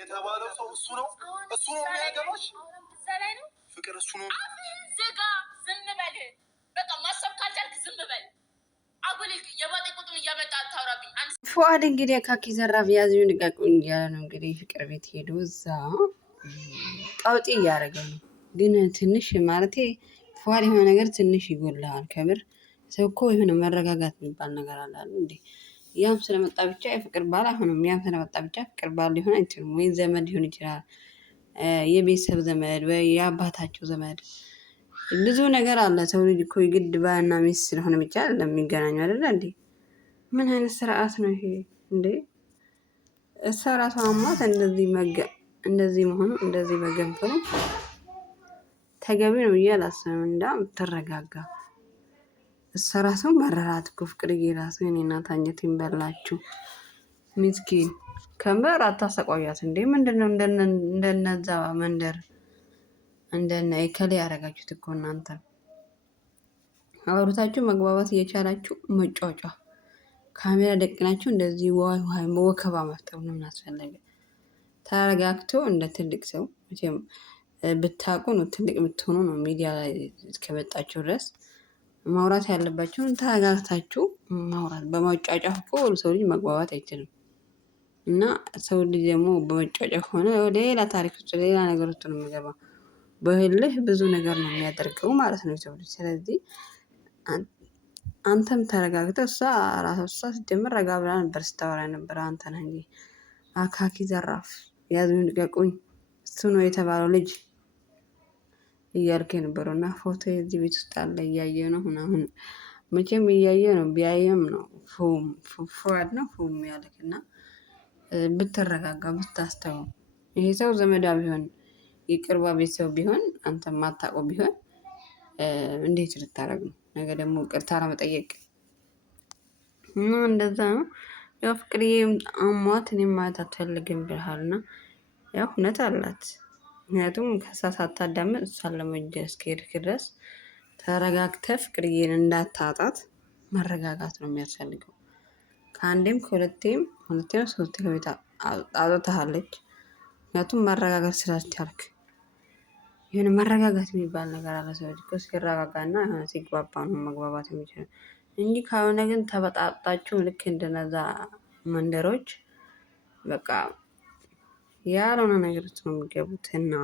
የተባለው ሰው እሱ ነው የሚያገባሽ። ፍቅር እሱ ነው። ዝጋ፣ ዝም በል በቃ። ማሰብ ካልቻልክ ዝም በል። አጉል የባጤ ቁጡን እያመጣ አታውራብኝ። ፉአድ እንግዲህ አካኪ ዘራፍ ያዙኝ ልቀቁኝ እያለ ነው እንግዲህ ፍቅር ቤት ሄዶ እዛ ጣውጤ እያደረገ ነው። ግን ትንሽ ማለቴ ፉአድ የሆነ ነገር ትንሽ ይጎልሃል። ከምር ሰው እኮ የሆነ መረጋጋት የሚባል ነገር አለ እንዴ? ያም ስለመጣ ብቻ የፍቅር ባል አይሆንም። ያም ስለመጣ ብቻ ፍቅር ባል ሊሆን አይችልም። ወይ ዘመድ ሊሆን ይችላል፣ የቤተሰብ ዘመድ ወይ የአባታቸው ዘመድ፣ ብዙ ነገር አለ። ሰው ልጅ እኮ የግድ ባልና ሚስት ስለሆነ ብቻ ለሚገናኙ አይደለ እንዴ? ምን አይነት ስርዓት ነው ይሄ እንዴ? እሷ ራሷ አሟት እንደዚህ መሆኑ እንደዚህ መገንፈሉ ተገቢ ነው ብዬ አላስብም። እንዳውም ተረጋጋ። እሷ ራሱ መረራት እኮ ፍቅርዬ ራሱ የኔ እናት አንጀቴን በላችሁ። ምስኪን ከምር አታሰቃያት እንዴ! ምንድነው እንደነዛ መንደር እንደነ እከሌ ያደረጋችሁት እኮ እናንተ አውርታችሁ መግባባት እየቻላችሁ መጫወጫ ካሜራ ደቅናችሁ እንደዚህ ዋይ ወከባ መፍጠር ምን አስፈለገ? ተረጋግቶ እንደ ትልቅ ሰው ብታውቁ ነው ትልቅ ብትሆኑ ነው ሚዲያ ላይ እስከመጣችሁ ድረስ ማውራት ያለባችሁን ተረጋግታችሁ ማውራት። በመጫጫፍ እኮ ሰው ልጅ መግባባት አይችልም። እና ሰው ልጅ ደግሞ በመጫጫፍ ሆነ ሌላ ታሪክ ውስጥ ሌላ ነገር ውስጥ ነው የሚገባው። በህልህ ብዙ ነገር ነው የሚያደርገው ማለት ነው ሰው ልጅ። ስለዚህ አንተም ተረጋግተህ እሷ ስትጀምር ረጋ ብላ ነበር ስታወራ ነበር። አንተ ነህ እንጂ አካኪ ዘራፍ ያዙኝ ልቀቁኝ እሱ ነው የተባለው ልጅ እያልክ የነበረው እና ፎቶ የዚህ ቤት ውስጥ አለ እያየ ነው ምናምን። መቼም እያየ ነው ቢያየም ነው ፉአድ ነው ፉም ያለክ እና ብትረጋጋ ብታስተው። ይሄ ሰው ዘመዳ ቢሆን የቅርባ ቤተሰብ ቢሆን አንተ ማታውቀው ቢሆን እንዴት ልታረግ ነው? ነገ ደግሞ ቅርታ ለመጠየቅ እና እንደዛ ነው። ያው ፍቅርዬ አሟት እኔም ማለት አትፈልግም ብለሃልና ያው እውነት አላት። ምክንያቱም ከሳ ሳታዳምጥ እሷን ለመጀር እስከሄድክ ድረስ ተረጋግተህ ፍቅርዬን እንዳታጣት መረጋጋት ነው የሚያስፈልገው። ከአንዴም ከሁለቴም ሶስቴ ከቤት አውጥታለች። ምክንያቱም መረጋጋት ስላልቻልክ የሆነ መረጋጋት የሚባል ነገር አለ። ሰው እኮ ሲረጋጋና የሆነ ሲግባባ ነው መግባባት የሚችለው እንጂ ካልሆነ ግን ተበጣጣችሁ ልክ እንደነዛ መንደሮች በቃ ያልሆነ ነገር ውስጥ ነው የሚገቡት። እና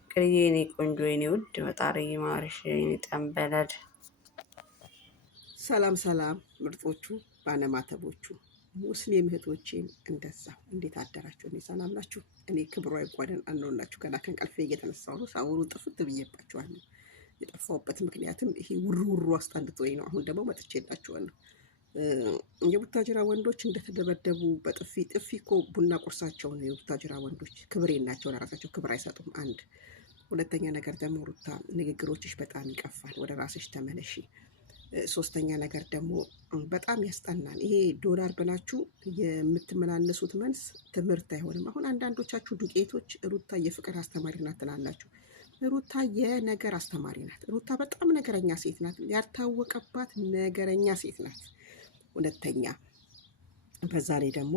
ፍቅርዬ የኔ ቆንጆ የኔ ውድ ፈጣሪ ይማርሽ የኔ ጠንበለድ። ሰላም ሰላም ምርጦቹ ባለማተቦቹ ሙስሊም እህቶቼም እንደዛ እንዴት አደራችሁ? እኔ ሰላም ናችሁ? እኔ ክብሯ ይጓደን አለሁላችሁ። ገና ከእንቅልፌ እየተነሳሁ ነው። ሳውሩን ጥፍት ብዬባችኋለሁ። የጠፋሁበት ምክንያትም ይሄ ውሩ አስጠልቶኝ ነው። አሁን ደግሞ መጥቼላችኋለሁ። የቡታጅራ ወንዶች እንደተደበደቡ በጥፊ እኮ ቡና ቁርሳቸው ነው። የቡታጅራ ወንዶች ክብር የላቸው፣ ለራሳቸው ክብር አይሰጡም። አንድ ሁለተኛ ነገር ደግሞ ሩታ ንግግሮችሽ በጣም ይቀፋል። ወደ ራስሽ ተመለሺ። ሶስተኛ ነገር ደግሞ በጣም ያስጠናል። ይሄ ዶላር ብላችሁ የምትመላለሱት መልስ ትምህርት አይሆንም። አሁን አንዳንዶቻችሁ ዱቄቶች ሩታ የፍቅር አስተማሪ ናት ትላላችሁ። ሩታ የነገር አስተማሪ ናት። ሩታ በጣም ነገረኛ ሴት ናት። ያልታወቀባት ነገረኛ ሴት ናት። ሁለተኛ በዛ ላይ ደግሞ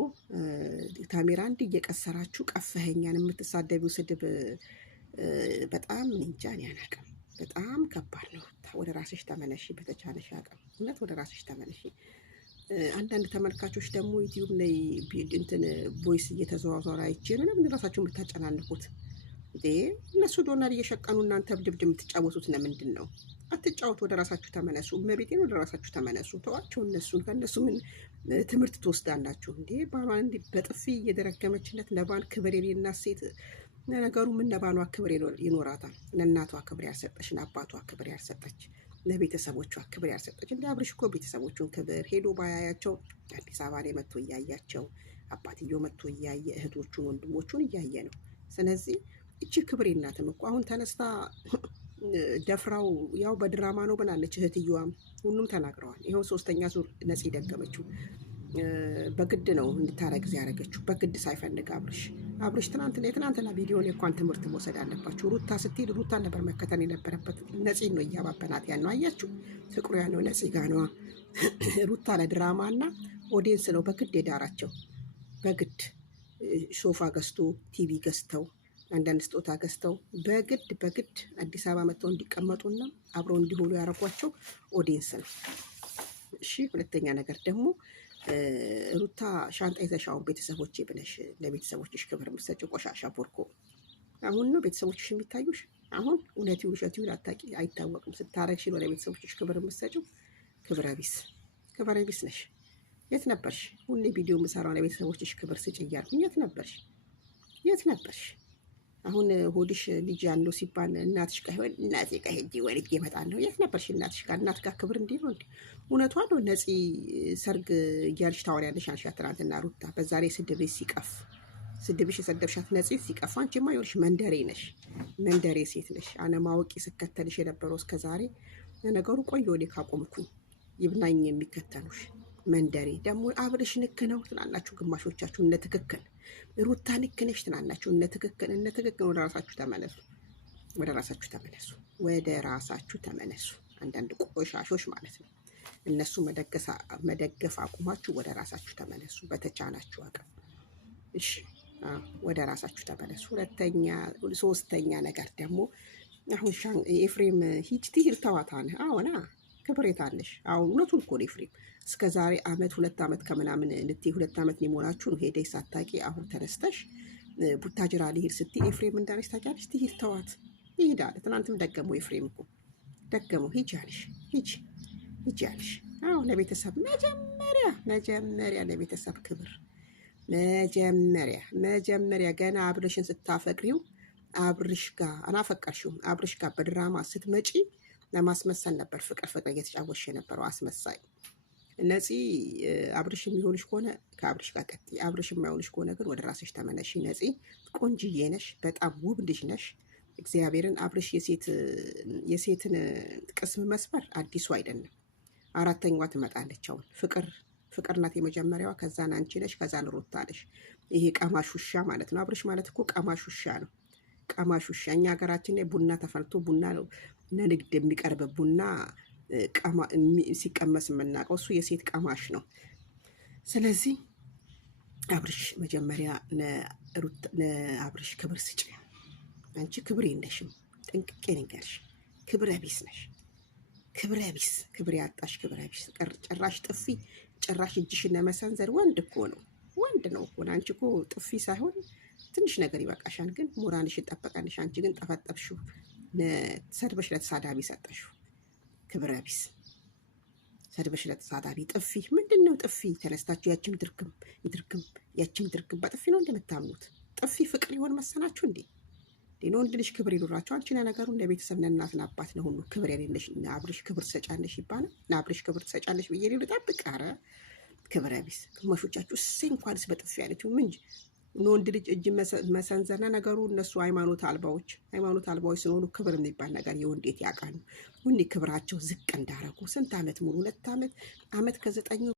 ካሜራ አንድ እየቀሰራችሁ ቀፈኸኛን የምትሳደቢው ስድብ በጣም እንጃን ያናቅም በጣም ከባድ ነው። ወደ ራስሽ ተመለሺ፣ በተቻለሽ አቅም እውነት ወደ ራስሽ ተመለሺ። አንዳንድ ተመልካቾች ደግሞ ዩቲዩብ ላይ እንትን ቮይስ እየተዘዋወረ አይቼ ነው ለምን ራሳችሁ የምታጨናንቁት እንዴ? እነሱ ዶላር እየሸቀኑ እናንተ ብድብድ የምትጫወቱት ለምንድን ነው? አትጫወቱ፣ ወደ ራሳችሁ ተመለሱ። እመቤቴን ወደ ራሳችሁ ተመለሱ። ተዋቸው እነሱን። ከእነሱ ምን ትምህርት ትወስዳላችሁ እንዴ? ባሏን እንዲህ በጥፊ እየደረገመችለት ለባል ክብር የሌላት ሴት ነገሩ ምን ለባሏ ክብር ይኖራታል? ለእናቷ ክብር ያልሰጠች፣ ለአባቷ ክብር ያልሰጠች፣ ለቤተሰቦቿ ክብር ያልሰጠች። እንደ አብርሽ እኮ ቤተሰቦቹን ክብር ሄዶ ባያያቸው አዲስ አበባ ላይ መጥቶ እያያቸው፣ አባትየው መጥቶ እያየ፣ እህቶቹን ወንድሞቹን እያየ ነው። ስለዚህ እቺ ክብር የላትም እኮ አሁን ተነስታ ደፍራው ያው በድራማ ነው ብላለች እህትየዋም፣ ሁሉም ተናግረዋል። ይኸው ሶስተኛ ዙር ነፂ ደገመችው። በግድ ነው እንድታረግዝ ያደረገችው፣ በግድ ሳይፈልግ አብርሽ ትናንትና ቪዲዮ ላይ እንኳን ትምህርት መውሰድ አለባችሁ። ሩታ ስትሄድ ሩታን ነበር መከተል የነበረበት። ነፂን ነው እያባበናት ያለው። አያችሁ ፍቅሩ ያለው ነፂ ጋ ነዋ። ሩታ ለድራማ እና ኦዲየንስ ነው በግድ የዳራቸው በግድ ሶፋ ገዝቶ ቲቪ ገዝተው አንዳንድ ስጦታ ገዝተው በግድ አዲስ አበባ መጥተው እንዲቀመጡና አብረው እንዲሆኑ ያደረጓቸው ኦዲየንስ ነው። እሺ ሁለተኛ ነገር ደግሞ ሩታ ሻንጣ ይዘሻውን ቤተሰቦቼ ብለሽ ለቤተሰቦችሽ ክብር የምትሰጪው ቆሻሻ ቦርኮ አሁን ነው ቤተሰቦችሽ የሚታዩሽ? አሁን እውነት ውሸት አታቂ አይታወቅም። ስታረግሽ ነው ለቤተሰቦችሽ ክብር የምትሰጪው። ክብረ ቢስ ነሽ። የት ነበርሽ? ሁሌ ቪዲዮ የምሰራው ለቤተሰቦችሽ ክብር ስጭ እያልኩኝ የት ነበርሽ? አሁን ሆድሽ ልጅ ያለው ሲባል እናትሽ ጋር ይሆን እናቴ ጋር ሄጄ ወልጄ እመጣለሁ። የት ነበርሽ እናትሽ ጋር? እናት ጋር ክብር እንዲህ ነው እንዴ? እውነቷ ነው። ነፂ ሰርግ እያልሽ ታወሪያለሽ አንሻት ትናንትና ሩታ። በዛ ላይ ስድብሽ የሰደብሻት ነፂ ሲቀፋ፣ አንቺማ ይኸውልሽ መንደሬ ነሽ፣ መንደሬ ሴት ነሽ። አለማወቂ ስከተልሽ የነበረው እስከዛሬ ነገሩ ቆየ ወዴ ካቆምኩኝ ይብናኝ የሚከተሉሽ መንደሬ ደግሞ አብርሽ ንክ ነው ትላላችሁ ግማሾቻችሁ። እነ ትክክል ሩታ ንክ ነሽ ትላላችሁ። እነ ትክክል ወደ ራሳችሁ ተመለሱ። አንዳንድ ቆሻሾች ማለት ነው። እነሱ መደገፍ አቁማችሁ ወደ ራሳችሁ ተመለሱ በተቻላችሁ አቅም። እሺ ወደ ራሳችሁ ተመለሱ። ሶስተኛ ነገር ደግሞ አሁን ኤፍሬም ትሂድ ተዋታነ አዎና ክብሬታለሽ። አሁን እውነቱን እኮ ነው ኤፍሬም። እስከ ዛሬ አመት 2 ዓመት ከምናምን 2 ዓመት ሊሞላችሁ ነው ሄደሽ ሳታቂ አሁን ተነስተሽ ቡታጅራ ሊሄድ ስትይ ኤፍሬም እንዳለሽ ታውቂያለሽ። ትሂድ ተዋት ይሄዳል። ትናንትም ደገመው ኤፍሬም እኮ ደገመው። ሂጂ አለሽ። አዎ ለቤተሰብ መጀመሪያ ለቤተሰብ ክብር መጀመሪያ ገና አብርሽን ስታፈቅሪው አብርሽ ጋር አናፈቀርሽውም። አብርሽ ጋር በድራማ ስትመጪ ለማስመሰል ነበር ፍቅር እየተጫወትሽ የነበረው አስመሳይ። እነዚህ አብርሽ የሚሆንሽ ከሆነ ከአብርሽ ጋር ቀጥይ። አብርሽ የማይሆንሽ ከሆነ ግን ወደ ራስሽ ተመለሽ። ነፂ ቆንጅዬ ነሽ፣ በጣም ውብ ልጅ ነሽ። እግዚአብሔርን አብርሽ የሴትን ቅስም መስበር አዲሱ አይደለም። 4ኛዋ ትመጣለች። አሁን ፍቅር ናት የመጀመሪያዋ። ከዛን አንቺ ነሽ፣ ከዛን ሩታ ነሽ። ይሄ ቀማሽ ውሻ ማለት ነው። አብርሽ ማለት እኮ ቀማሽ ውሻ ነው። ቀማሽ ውሻ። እኛ ሀገራችን ላይ ቡና ተፈልቶ ቡና ነው ለንግድ የሚቀርብ ቡና ሲቀመስ የምናውቀው እሱ የሴት ቀማሽ ነው። ስለዚህ አብርሽ መጀመሪያ ለአብርሽ ክብር ስጭ። አንቺ ክብር የለሽም። ጥንቅቄ ንገርሽ፣ ክብረ ቢስ ነሽ። ክብር ያጣሽ ክብረ ቢስ። ጭራሽ ጥፊ፣ ጭራሽ እጅሽን ለመሰንዘር ወንድ ነው እኮ። አንቺ እኮ ጥፊ ሳይሆን ትንሽ ነገር ይበቃሻል። ግን ሞራልሽን ጠበቀልሽ። አንቺ ግን ጠፈጠፍሽው፣ ሰድበሽ ለተሳዳቢ ሰጠሽው። ክብረ ቢስ ሰድበሽ ለተሳዳቢ ጥፊ። ምንድን ነው ጥፊ? ተነስታችሁ ያችም ድርግም በጥፊ ነው እንደምታምኑት? ጥፊ ፍቅር ይሆን መሰናችሁ እንዴ? ወንድ ልጅ ክብር ይኖራቸው። አንቺ ለነገሩ ለቤተሰብ ለእናትና አባት ለሁሉ ክብር የሌለሽ አብርሽ ክብር ትሰጫለሽ ይባላል። ለአብርሽ ክብር ትሰጫለሽ ብዬ ሌሉ ጠብቅ። ኧረ ክብረ ቢስ ግማሾቻችሁ። እንኳንስ በጥፊ ያለችው ምን ወንድ ልጅ እጅ መሰንዘርና ነገሩ እነሱ ሃይማኖት አልባዎች ስለሆኑ ክብር የሚባል ነገር የወንዴት ያውቃሉ። ሁሌ ክብራቸው ዝቅ እንዳረጉ ስንት ዓመት ሙሉ 2 ዓመት ከ9